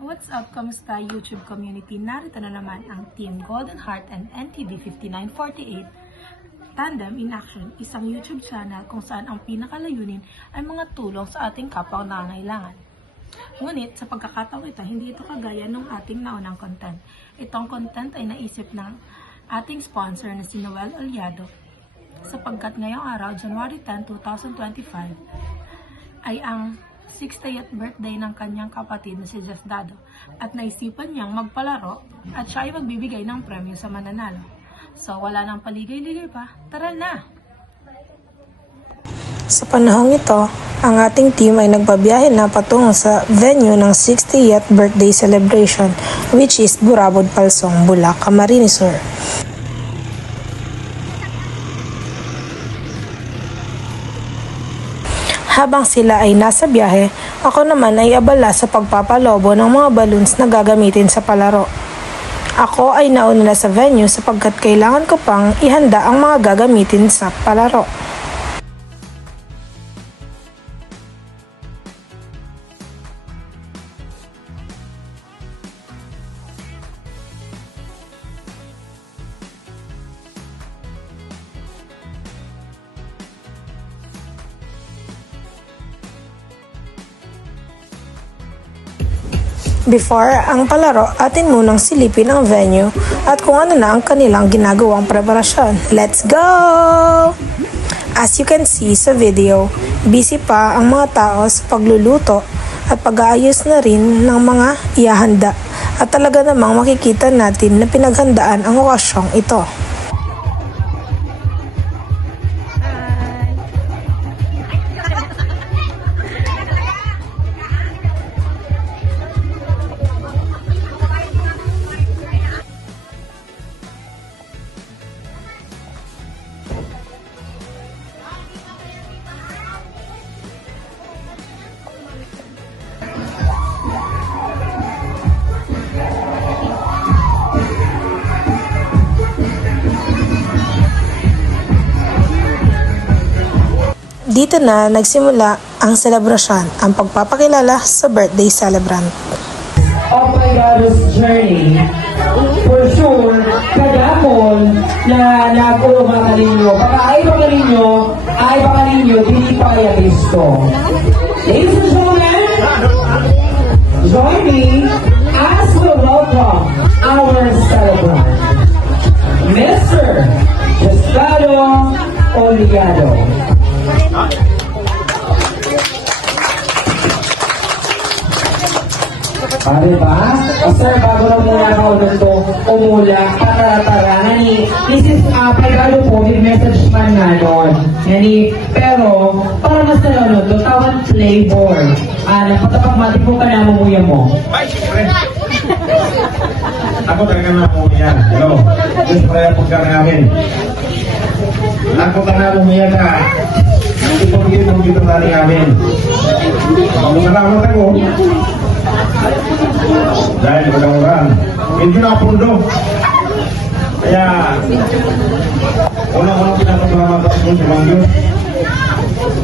What's up, kamusta YouTube community? Narito na naman ang Team Golden Heart and NTD 5948 Tandem in Action, isang YouTube channel kung saan ang pinakalayunin ay mga tulong sa ating kapwa nangangailangan. Ngunit sa pagkakataong ito, hindi ito kagaya ng ating naunang content. Itong content ay naisip ng ating sponsor na si Noel Aliado sapagkat ngayong araw, January 10, 2025, ay ang 60th birthday ng kanyang kapatid na si Jeff Dado at naisipan niyang magpalaro at siya ay magbibigay ng premyo sa mananalo. So wala nang paligay-ligay pa, tara na! Sa panahong ito, ang ating team ay nagbabiyahe na patungo sa venue ng 60th birthday celebration which is Burabod Palsong, Bulac, Camarines Sur. Habang sila ay nasa biyahe, ako naman ay abala sa pagpapalobo ng mga balloons na gagamitin sa palaro. Ako ay nauna na sa venue sapagkat kailangan ko pang ihanda ang mga gagamitin sa palaro. Before ang palaro, atin munang silipin ang venue at kung ano na ang kanilang ginagawang preparasyon. Let's go! As you can see sa video, busy pa ang mga tao sa pagluluto at pag-aayos na rin ng mga ihahanda. At talaga namang makikita natin na pinaghandaan ang okasyong ito. Dito na nagsimula ang selebrasyon, ang pagpapakilala sa birthday celebrant. Of my God's journey, for sure, kadamon na nag-uruma ka ninyo. Ay baka ninyo, hindi pa kaya gusto. Ladies and gentlemen, join me as we welcome our celebrant, Mr. Gustavo Oliado. Pare ba? O sir, bago na muna ako nito umula, patara-tara, nani, this is, pagkalo po, may message man na nun. Nani, pero, para mas nanonood to, tawag flavor. Napatapagmati po ka na mamuya mo. Ay, siyempre. Ako talaga na po yan. Hello. Diyos pa kaya pagka namin. Ako ka na umuya ka. Hindi po dito tali namin. Kung nalaman ako, dahil mudah-mudahan, hindi na pundo. Kaya, unang-unang pinapasalamat ako sa mga Diyos.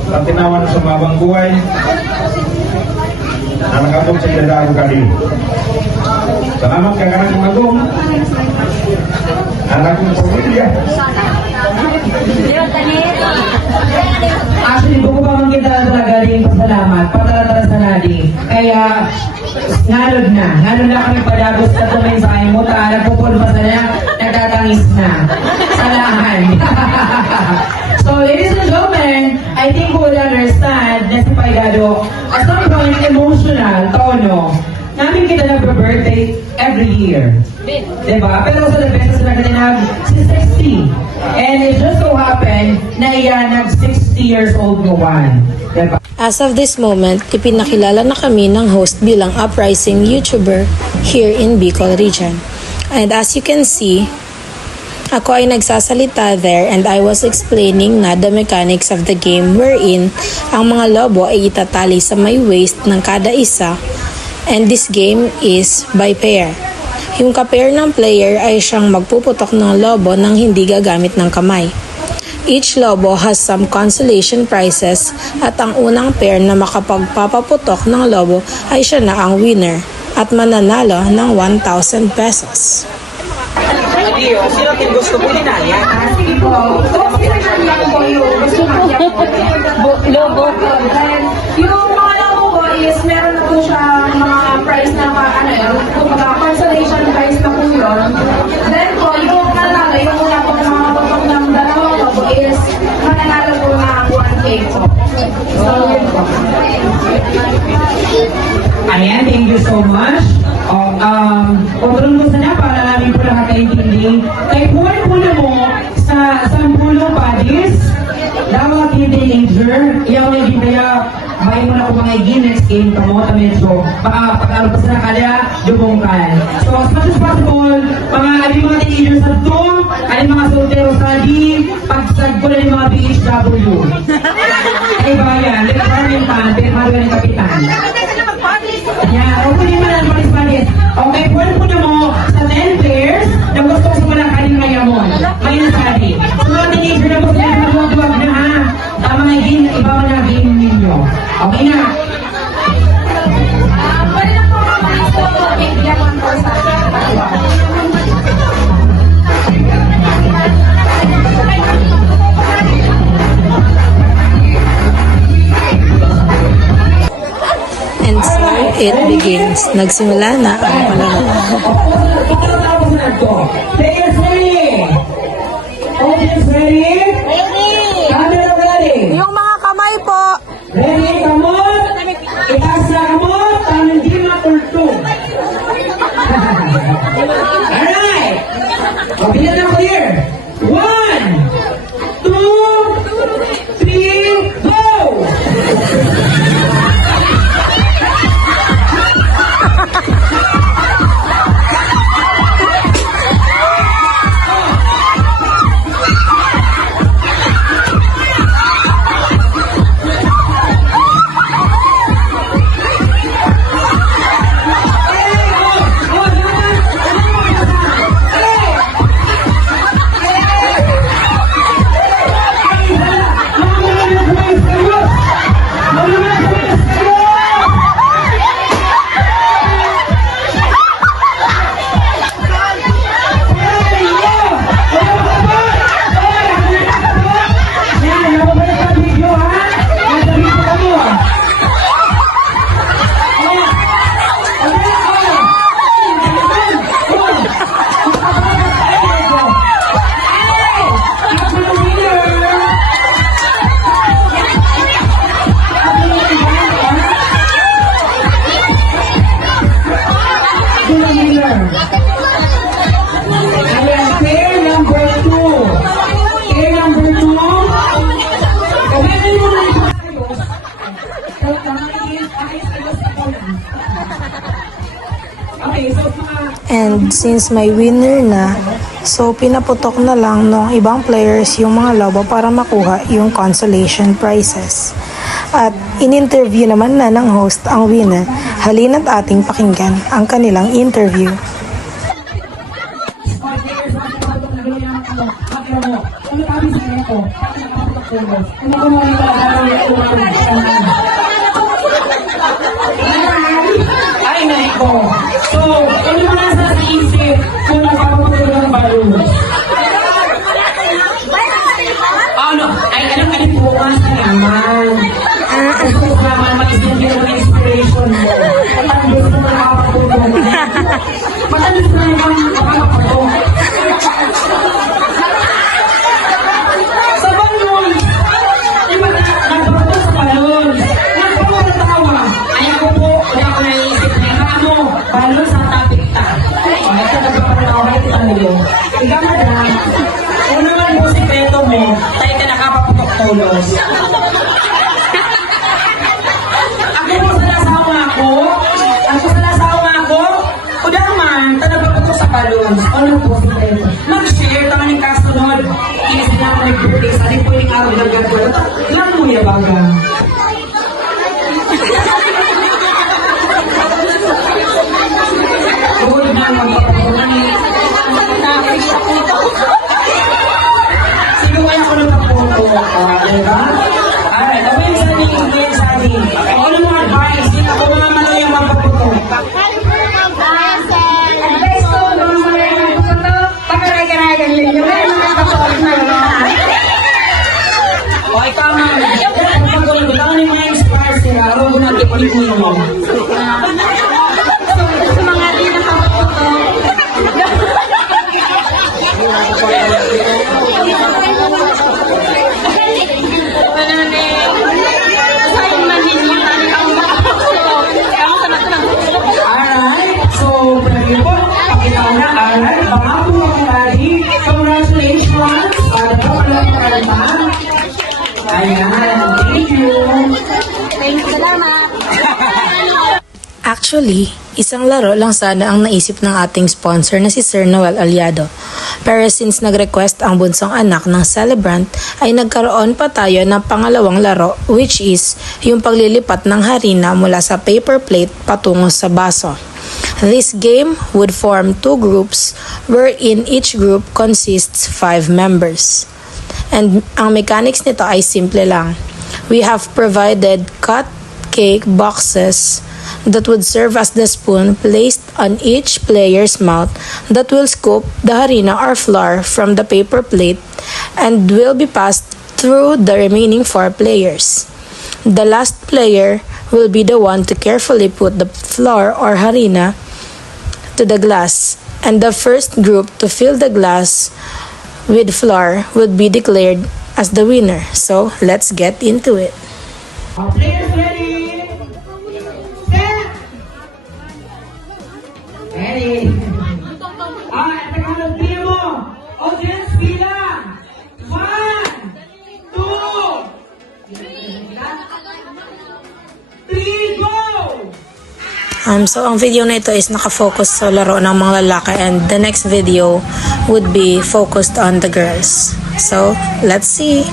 Sa tinawan sa mabang buhay, na nakapag sa idadaan kali. Salamat ka ka ng magong. Anak kong pamilya. Actually, buko pa man kita talaga rin pasalamat, patara-tara sa nadi. Kaya, nalod na kami padagos na tumensahe mo, nagpupulpa sa niya, nagtatangis na. Salahan. So, ladies and gentlemen, I think we will understand na si Paigado, at some point, emotional, tono, namin kita nag-birthday every year. Diba? Pero sa labesa sila kanina si 60. And it just so happened na iyan nag-60 years old ngayon. Diba? As of this moment, ipinakilala na kami ng host bilang uprising YouTuber here in Bicol region. And as you can see, ako ay nagsasalita there and I was explaining na the mechanics of the game wherein ang mga lobo ay itatali sa may waist ng kada isa and this game is by pair. Yung ka-pair ng player ay siyang magpuputok ng lobo nang hindi gagamit ng kamay. Each lobo has some consolation prizes at ang unang pair na makapagpapaputok ng lobo ay siya na ang winner. at mananalo ng 1,000 pesos. Sino ang gusto mo dinaya? Sige po. So, lang po yung gusto logo po. Then, yung mga logo po is meron na po siya mga price na kumbaga consolation price na po yun. Then po, yung nanalo, yung una po na makapatok ng dalawang logo is mananalo po ng 1K po. So, yun po. Ayan, thank you so much. Kontrol ko sana para namin po lahat kaintindi. Kay puno mo sa 10 padis, dapat yung teenager, iyaw na yung kaya bahay mo na kung mga next game ka mo, medyo baka pag-alo pa sa nakalya, dubongkan. So as much as possible, mga teenagers sa to, mga soltero study, pagsag ko na yung mga BHW. Ay bayan, parang yung pan, pero marga ng kapitan. Yeah, okay din mo na ang panis. Okay, po na mo sa 10 players na gusto ko sa mga kanin mayamon. May nasari. Sa mga teenager na gusto na magduwag na ha. Tama na game, iba mo na game ninyo. Okay na. Pwede na po mga gusto ko bigyan ng person. And so, it begins. Nagsimula na ang palaro. Players ready? Audience ready? Camera ready? Yung mga kamay po. Ready, kamot? Itaas na kamot, hindi matultog. Alright! Mabilan na clear. 1, 2, 3, go! And since may winner na, so pinaputok na lang ng ibang players yung mga lobo para makuha yung consolation prizes. At in-interview naman na ng host ang winner. Halina't ating pakinggan ang kanilang interview. Ay, naiko. So, ano mo nasa isip kung nagpapatulog ng balon? Ano? Ay, alam ka po ka sa naman. Gusto ko naman mag-isip yung inspiration mo. At gusto mo nakapatulog. Matalis na naman nakapatulog. Sa balon! Diba nagpapatulog sa balon? Nagpapatawa. Ay, ako po, wala ko naisip na balon sa topic ta. Ay, ito nagpapatawa kita nilo. Ikaw na lang. Una man po sikreto mo, tayo ka nakapaputok-tulos. Ako po sa nasawa ko, kuda man, ta nagpapatok sa balon. Ano po sikreto? Mag-share naman yung kasunod. Inisip na ako nag-birthday, sa rin po yung araw ng gagawin. Ilang mo yung baga? Huwag na magpapatok. Sige, kaya ko nagpaputo. Diba? Alright, ako yung sa ating. Ako ng mga advice, ako mga maloy ang magpaputo. Ulit mo mo. Sa mga di nakakaputo. Assignment ninyo, tani ang makaputo. Kaya ako sa nagtutulog. Alright, so pwede po, pakita ko na, alright, baka po mga lagi, congratulations, para po pala pakalma. Ayan, thank you. Thank you, salamat. Actually, isang laro lang sana ang naisip ng ating sponsor na si Sir Noel Aliado. Pero since nag-request ang bunsong anak ng celebrant, ay nagkaroon pa tayo ng pangalawang laro, which is yung paglilipat ng harina mula sa paper plate patungo sa baso. This game would form 2 groups wherein each group consists 5 members. And ang mechanics nito ay simple lang. We have provided cut cake boxes that would serve as the spoon placed on each player's mouth that will scoop the harina or flour from the paper plate and will be passed through the remaining 4 players. The last player will be the one to carefully put the flour or harina to the glass, and the first group to fill the glass with flour would be declared as the winner. So, let's get into it. Players ready? Set! Ready? Tagalog, pila mo. Audience, pila. 1, 2, 3, go! So ang video na ito is nakafocus sa laro ng mga lalaki, and the next video would be focused on the girls. So, let's see.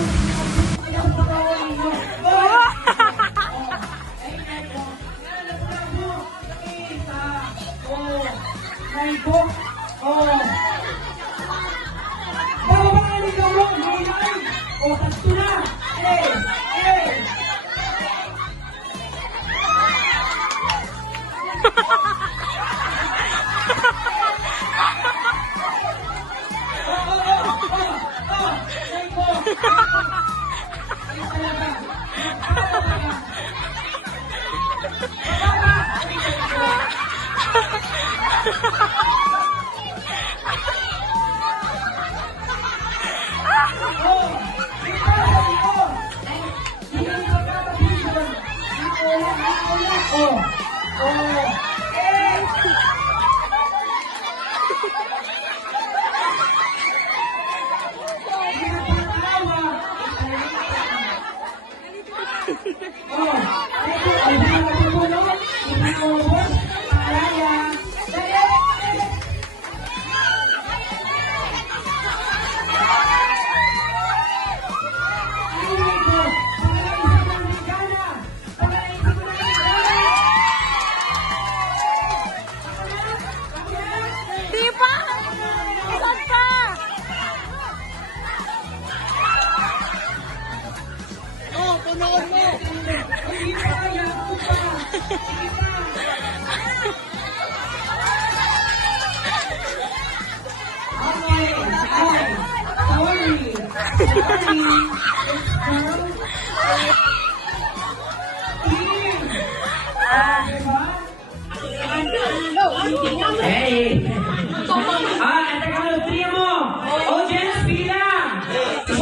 Hey! Tagalog, pila mo. Audience, pila. 1,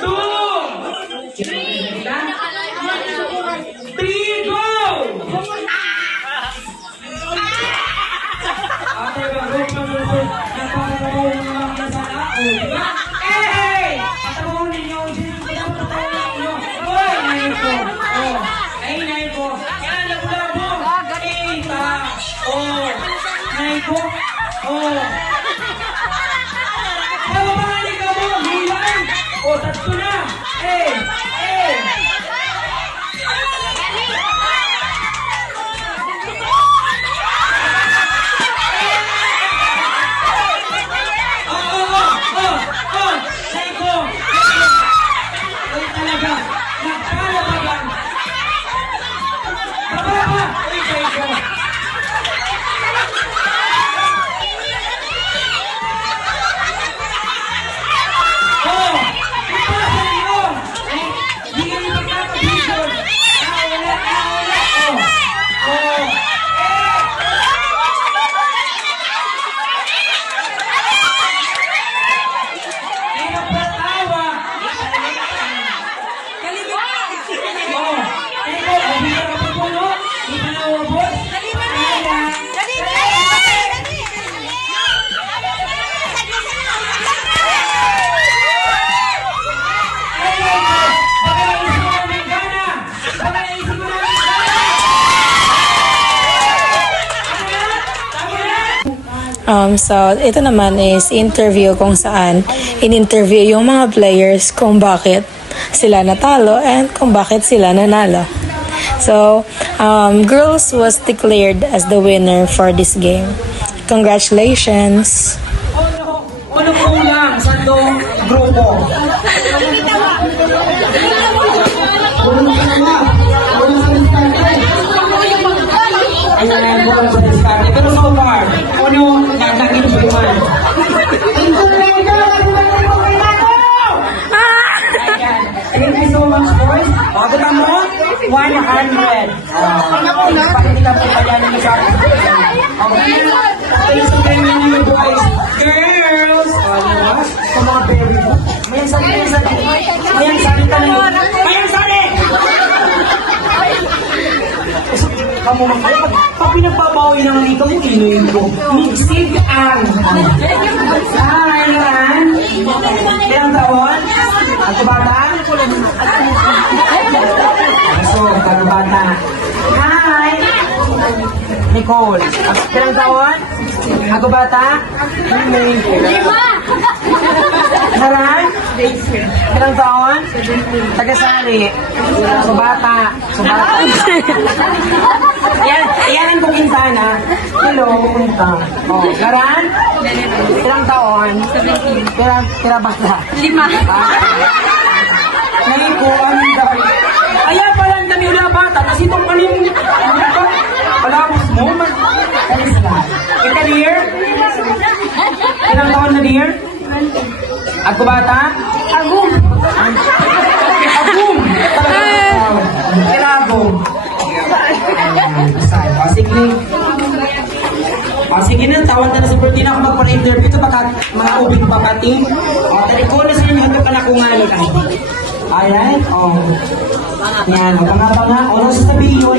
2, 3, go! Tatlo na! So, ito naman is interview kung saan in-interview yung mga players kung bakit sila natalo and kung bakit sila nanalo. So, girls was declared as the winner for this game. Congratulations! Ano kulang sa itong grupo? Ayan, kulang sa diskarte. Pero so far, ano naging human? Thank you so much, boys. O, kita mo, 100. Pakita po kaya namin sa akin. Okay, thanks to them you boys. Girls! O, diba? Sa mga baby ko. Mayang sari, mayang sari. Mayang sari ka na. Mayang sari! Kamu mga pag pinagbabawi naman ikaw, inuin ko. Migsig ang. Hi, Ran. Ilang taon? Ako bata? So, ako bata. Hi! Nicole. Ilang taon? Ako bata? Haran? Ilang taon? Tagasari. So, bata. So, bata. Yan ang Quintana. Hello, pumunta. Oh, Haran? Ilang taon? 17. Tira bata? 5. Naiko, anong dami? Kaya pala ang dami wala bata. Kasi itong kanin. Palabos mo. Alis na. Ika, dear? Ilang taon na, dear? Ako bata? Agum. Agum. Kilagom. O, sige. O, sige na. Tawan na sa birthday na ako magpa-interview. Ito baka mga ubing pakating. O, tali ko na sa inyo. Ito pala kung ano ka. Alright? O. Yan. O, panga-panga. O, sasabihin yun.